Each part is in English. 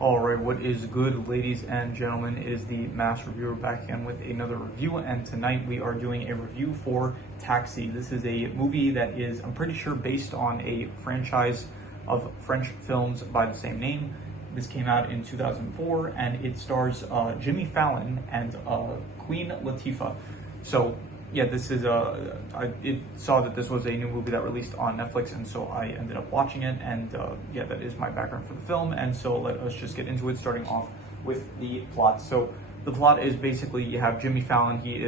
Alright, what is good, ladies and gentlemen? It is the Mass Reviewer back again with another review, and tonight we are doing a review for Taxi. This is a movie that is, I'm pretty sure, based on a franchise of French films by the same name. This came out in 2004, and it stars Jimmy Fallon and Queen Latifah. So, yeah, this is I saw that this was a new movie that released on Netflix, and so I ended up watching it, and yeah, that is my background for the film, and so let us just get into it, starting off with the plot. So the plot is basically you have Jimmy Fallon. He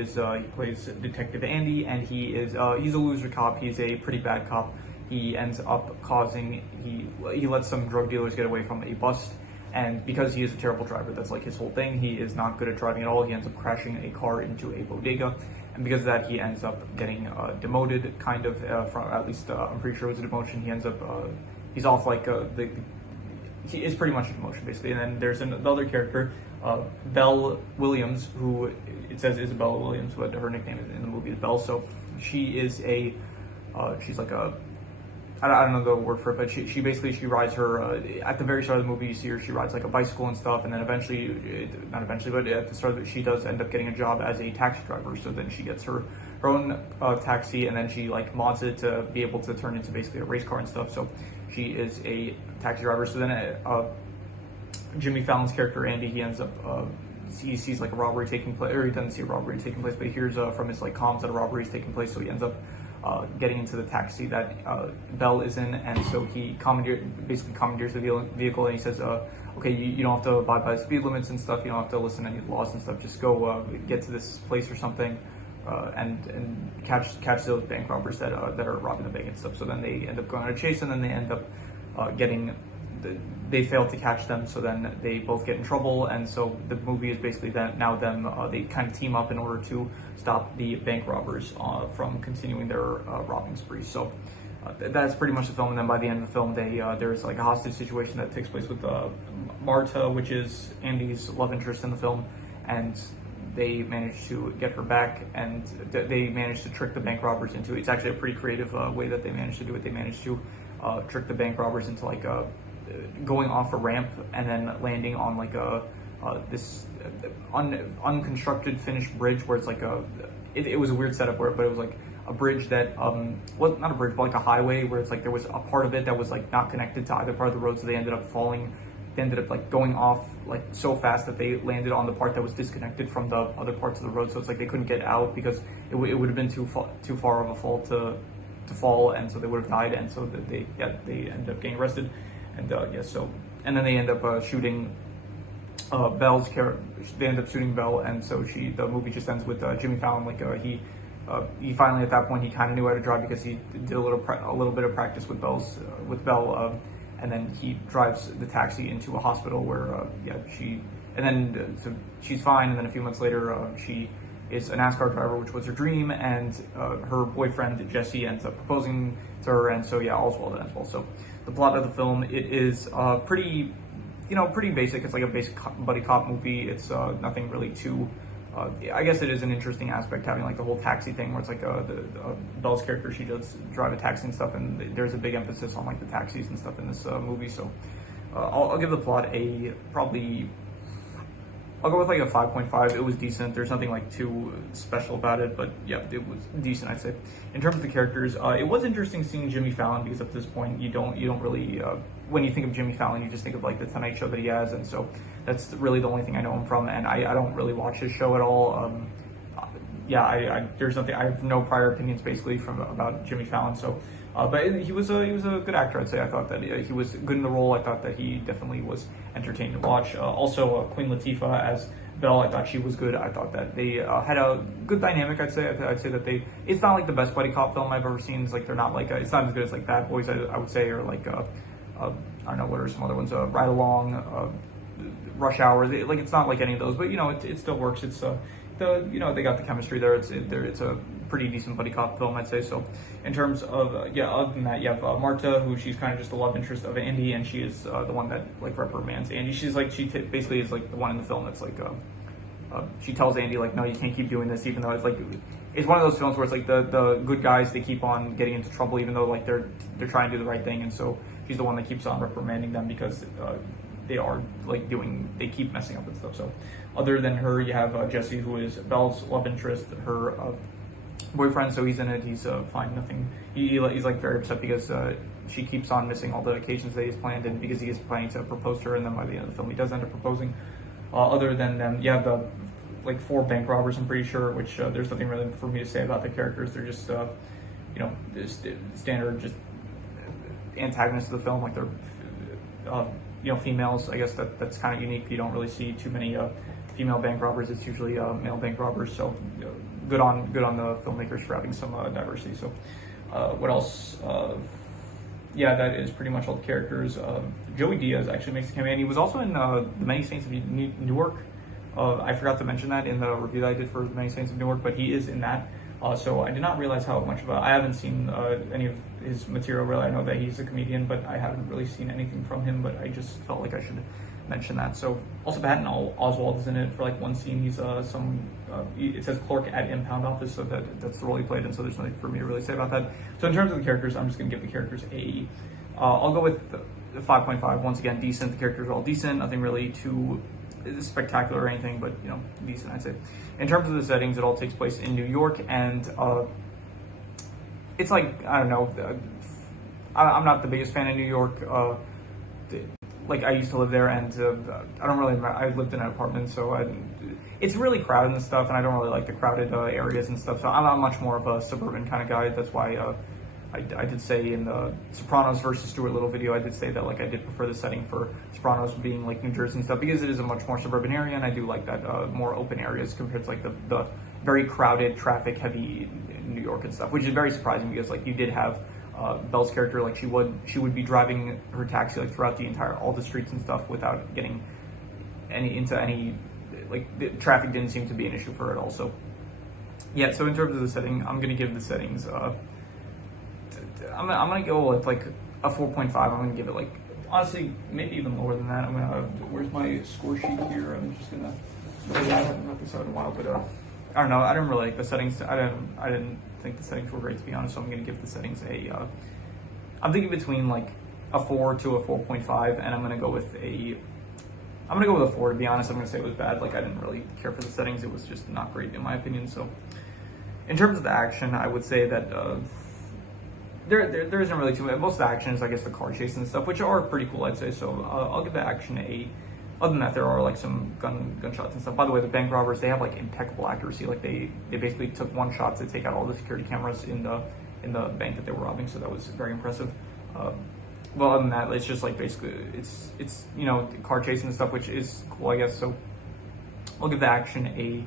plays Detective Andy, and he's a loser cop. He's a pretty bad cop. He ends up he lets some drug dealers get away from a bust, and because he is a terrible driver, that's like his whole thing. He is not good at driving at all. He ends up crashing a car into a bodega, and because of that, he ends up getting demoted, kind of, from, at least I'm pretty sure it was a demotion. He ends up, he's off like, he is pretty much a demotion, basically. And then there's another character, Belle Williams, who it says Isabella Williams, but her nickname in the movie is Belle. So she is she's like I don't know the word for it, but she basically rides her, at the very start of the movie, you see her, she rides like a bicycle and stuff, and then not eventually, but at the start of it, she does end up getting a job as a taxi driver. So then she gets her own taxi, and then she like mods it to be able to turn into basically a race car and stuff. So she is a taxi driver. So then Jimmy Fallon's character, Andy, he ends up, he sees like a robbery taking place, or he doesn't see a robbery taking place, but he hears from his like comms that a robbery is taking place, so he ends up getting into the taxi that Belle is in, and so he basically commandeers the vehicle, and he says, okay, you don't have to abide by the speed limits and stuff, you don't have to listen to any laws and stuff, just go get to this place or something, and catch those bank robbers that are robbing the bank and stuff. So then they end up going on a chase, and then they end up they fail to catch them, so then they both get in trouble, and so the movie is basically they kind of team up in order to stop the bank robbers from continuing their robbing spree. So that's pretty much the film, and then by the end of the film, there's like a hostage situation that takes place with Marta, which is Andy's love interest in the film, and they manage to get her back, and they manage to trick the bank robbers into it. It's actually a pretty creative way that they managed to do it. They managed to trick the bank robbers into like going off a ramp and then landing on like this unconstructed finished bridge, where it's like it was a weird setup but it was like a bridge that well, not a bridge, but like a highway, where it's like there was a part of it that was like not connected to either part of the road, so they ended up like going off like so fast that they landed on the part that was disconnected from the other parts of the road. So it's like they couldn't get out because it would have been too far of a fall to fall, and so they would have died, and so they ended up getting arrested, and and then they end up shooting Belle's character. They end up shooting Belle, and so the movie just ends with Jimmy Fallon he finally, at that point, he kind of knew how to drive because he did a little bit of practice with Belle, and then he drives the taxi into a hospital where so she's fine, and then a few months later she is a NASCAR driver, which was her dream, and her boyfriend Jesse ends up proposing to her, and so yeah, all's well that ends well. So the plot of the film, it is pretty basic. It's like a basic buddy cop movie. It's nothing really too. I guess it is an interesting aspect having like the whole taxi thing, where it's like Belle's character, she does drive a taxi and stuff, and there's a big emphasis on like the taxis and stuff in this movie. So I'll give the plot I'll go with like a 5.5. It was decent. There's nothing like too special about it, but yeah, it was decent, I'd say. In terms of the characters, it was interesting seeing Jimmy Fallon, because at this point you don't really when you think of Jimmy Fallon, you just think of like the Tonight Show that he has, and so that's really the only thing I know him from, and I don't really watch his show at all. There's nothing. I have no prior opinions basically about Jimmy Fallon. So, but he was a good actor, I'd say. I thought that he was good in the role. I thought that he definitely was entertaining to watch. Also, Queen Latifah as Belle, I thought she was good. I thought that they had a good dynamic. I'd say that it's not like the best buddy cop film I've ever seen. It's like they're not like it's not as good as like Bad Boys, I would say, or like I don't know, what are some other ones? Ride Along, Rush Hour. It's not like any of those, but it still works. It's they got the chemistry there. It's a pretty decent buddy cop film, I'd say. So in terms of other than that, you have Marta, who she's kind of just the love interest of Andy, and she is the one that like reprimands Andy. She's like basically is like the one in the film that's like she tells Andy like, no, you can't keep doing this, even though it's one of those films where it's like the good guys, they keep on getting into trouble even though like they're trying to do the right thing, and so she's the one that keeps on reprimanding them because they are like they keep messing up and stuff. So other than her, you have Jesse, who is Belle's love interest, her boyfriend. So he's in it. He's fine. Nothing. He's like very upset because she keeps on missing all the occasions that he's planned, and because he is planning to propose to her, and then by the end of the film, he does end up proposing. Other than them, you have the like 4 bank robbers, I'm pretty sure, which there's nothing really for me to say about the characters. They're just just standard just antagonists of the film. Like they're females. I guess that's kind of unique. You don't really see too many female bank robbers. It's usually male bank robbers. So good on the filmmakers for having some diversity. So what else? Yeah, that is pretty much all the characters. Joey Diaz actually makes a cameo, and he was also in The Many Saints of Newark. I forgot to mention that in the review that I did for The Many Saints of Newark, but he is in that. So I did not realize how much of I haven't seen any of his material really. I know that he's a comedian, but I haven't really seen anything from him, but I just felt like I should mention that. So also Patton Oswalt is in it for like one scene. He's it says clerk at impound office, so that's the role he played in, so there's nothing for me to really say about that. So in terms of the characters, I'm just going to give the characters I'll go with 5.5. Once again, decent. The characters are all decent. Nothing really too spectacular or anything, but decent, I'd say. In terms of the settings, it all takes place in New York, and it's like, I don't know, I'm not the biggest fan of New York. Like, I used to live there, and I don't really I lived in an apartment, so it's really crowded and stuff, and I don't really like the crowded areas and stuff, so I'm much more of a suburban kind of guy. That's why I did say in the Sopranos versus Stuart Little video, I did say that like I did prefer the setting for Sopranos being like New Jersey and stuff, because it is a much more suburban area, and I do like that more open areas compared to like the very crowded, traffic heavy New York and stuff, which is very surprising because like you did have Belle's character, like she would be driving her taxi like throughout all the streets and stuff without getting into any like the traffic didn't seem to be an issue for her at all. So yeah, so in terms of the setting, I'm gonna give the settings I'm gonna go with like a 4.5. I'm gonna give it like, honestly, maybe even lower than that. Where's my score sheet here? I'm just gonna, I haven't got this out in a while, but I don't know. I didn't really like the settings. I didn't think the settings were great, to be honest. So I'm gonna give the settings I'm thinking between like a 4 to a 4.5, and I'm gonna go with a 4, to be honest. I'm gonna say it was bad. Like, I didn't really care for the settings. It was just not great in my opinion. So in terms of the action, I would say that there isn't really too much. Most of the action is, I guess, the car chase and stuff, which are pretty cool, I'd say. So I'll give the action a. Other than that, there are like some gunshots and stuff. By the way, the bank robbers, they have like impeccable accuracy. Like they basically took one shot to take out all the security cameras in the bank that they were robbing. So that was very impressive. Well, other than that, it's just like basically it's car chasing and stuff, which is cool, I guess. So I'll give the action a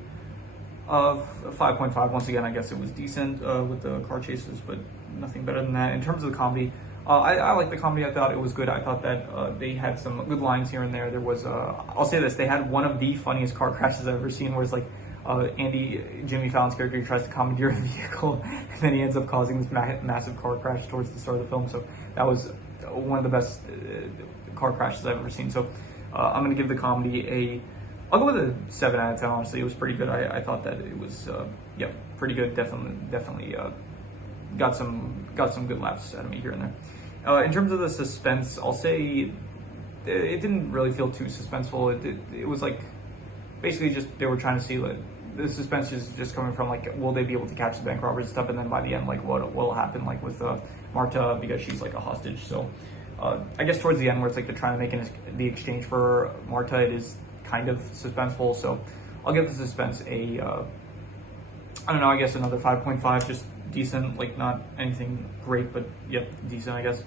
5.5. Once again, I guess it was decent with the car chases, but nothing better than that. In terms of the comedy, I like the comedy. I thought it was good. I thought that they had some good lines here and there. There was, I'll say this, they had one of the funniest car crashes I've ever seen, where it's like Jimmy Fallon's character, he tries to commandeer a vehicle, and then he ends up causing this massive car crash towards the start of the film. So that was one of the best car crashes I've ever seen. So I'm going to give the comedy I'll go with a 7 out of 10, honestly. It was pretty good. I thought that it was, pretty good. Definitely got some good laughs out of me here and there. In terms of the suspense, I'll say it didn't really feel too suspenseful. It was like, basically just, they were trying to see, like, the suspense is just coming from, like, will they be able to catch the bank robbers and stuff, and then by the end, like, what will happen, like, with Marta, because she's, like, a hostage. So, I guess towards the end, where it's, like, they're trying to make the exchange for Marta, it is kind of suspenseful. So, I'll give the suspense I don't know, I guess another 5.5, just decent, like, not anything great, but, yep, decent, I guess.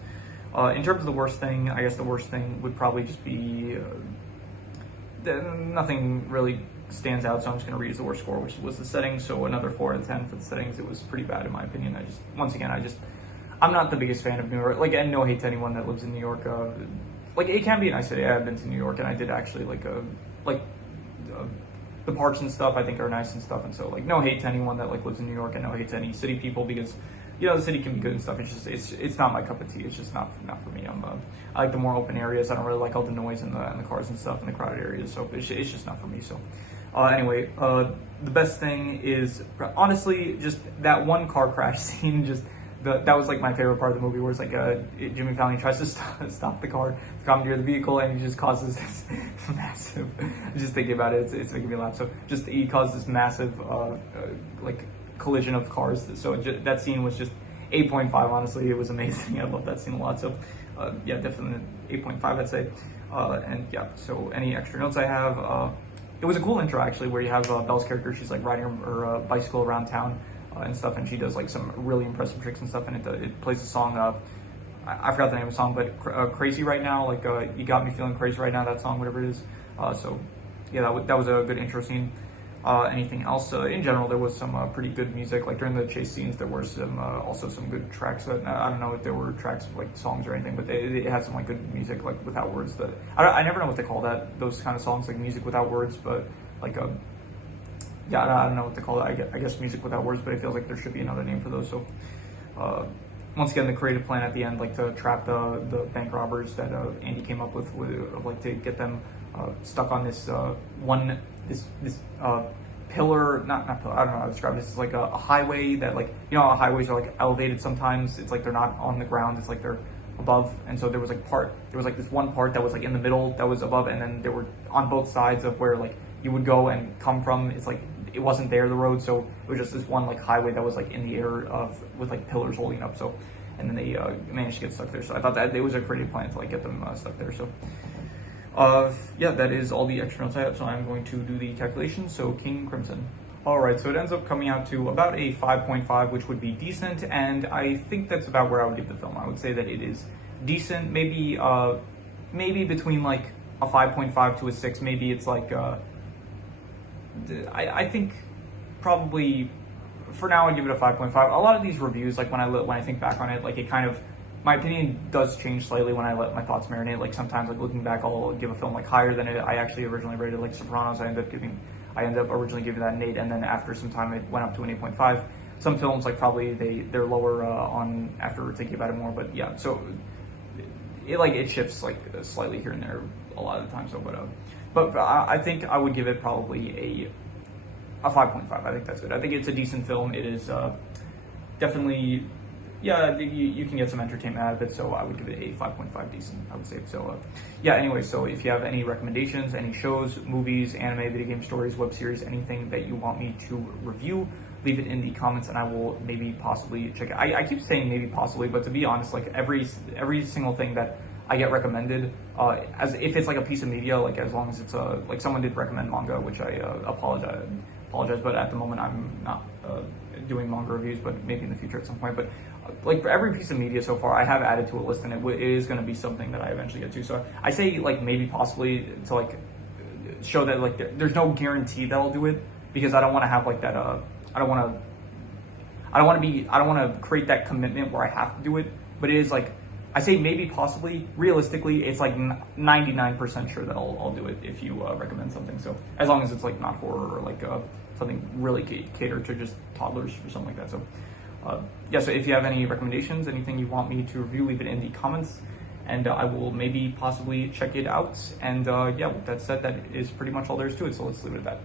In terms of the worst thing, I guess the worst thing would probably just be, nothing really stands out, so I'm just going to read the worst score, which was the settings. So another 4 out of 10 for the settings. It was pretty bad in my opinion. I'm not the biggest fan of New York, like, and no hate to anyone that lives in New York. Like, it can be a nice city. I've been to New York, and I did actually the parks and stuff I think are nice and stuff, and so, like, no hate to anyone that, like, lives in New York, and no hate to any city people, because, the city can be good and stuff. It's just, it's not my cup of tea. It's just not for me. I like the more open areas. I don't really like all the noise and the cars and stuff in the crowded areas, so it's just not for me. So anyway, the best thing is honestly just that one car crash scene. Just that was like my favorite part of the movie, where it's like Jimmy Fallon tries to stop the car to commandeer the vehicle, and he just causes this massive. Just thinking about it, it's making me laugh. So just he caused this massive like collision of cars. So that scene was just 8.5. Honestly, it was amazing. I love that scene a lot. So yeah, definitely 8.5, I'd say. And yeah, so any extra notes I have? It was a cool intro actually, where you have Belle's character. She's like riding her bicycle around town and stuff, and she does like some really impressive tricks and stuff. And it plays a song. I forgot the name of the song, but "Crazy Right Now," like "You Got Me Feeling Crazy Right Now." That song, whatever it is. So yeah, that was a good intro scene. Anything else? In general, there was some pretty good music. Like during the chase scenes, there were some also some good tracks. I don't know if there were tracks like songs or anything, but it had some like good music, like without words. That I never know what they call that. Those kind of songs, like music without words, but like yeah, I don't know what to call it. I guess music without words, but it feels like there should be another name for those. So once again, the creative plan at the end, like to trap the bank robbers that Andy came up with like to get them stuck on this pillar, not pillar, I don't know how to describe this. It's like a highway that, like, you know how highways are like elevated sometimes. It's like they're not on the ground, it's like they're above. And so there was like this one part that was like in the middle that was above, and then there were on both sides of where like you would go and come from. It's like it wasn't there, the road, so it was just this one like highway that was like in the air with like pillars holding up. So and then they managed to get stuck there. So I thought that it was a creative plan to like get them stuck there. So yeah, that is all the extra notes I have, so I'm going to do the calculations. So King Crimson. Alright, so it ends up coming out to about a 5.5, which would be decent, and I think that's about where I would give the film. I would say that it is decent, maybe between like a 5.5 to a 6. Maybe it's like, I think probably, for now I'd give it a 5.5. A lot of these reviews, like when I think back on it, like it kind of, my opinion does change slightly when I let my thoughts marinate. Like sometimes, like looking back, I'll give a film like higher than I actually originally rated. Like Sopranos, I ended up originally giving that an 8, and then after some time it went up to an 8.5. Some films, like probably they're lower on after thinking about it more. But yeah, so it shifts like slightly here and there a lot of the time. So but I think I would give it probably a 5.5. I think that's good. I think it's a decent film. It is definitely. Yeah, you can get some entertainment out of it, so I would give it a 5.5 decent, I would say. So, yeah, anyway, so if you have any recommendations, any shows, movies, anime, video game stories, web series, anything that you want me to review, leave it in the comments, and I will maybe possibly check it. I keep saying maybe possibly, but to be honest, like every single thing that I get recommended, as if it's like a piece of media, like as long as it's like someone did recommend manga, which I apologize, but at the moment I'm not doing manga reviews, but maybe in the future at some point. But like for every piece of media so far, I have added to a list, and it is going to be something that I eventually get to. So I say like maybe possibly to like show that like there's no guarantee that I'll do it, because I don't want to have like that. I don't want to create that commitment where I have to do it. But it is like, I say maybe possibly. Realistically, it's like 99% sure that I'll do it if you recommend something. So as long as it's like not horror or like something really catered to just toddlers or something like that. So yeah, so if you have any recommendations, anything you want me to review, leave it in the comments, and I will maybe possibly check it out. And yeah, with that said, that is pretty much all there is to it. So let's leave it at that.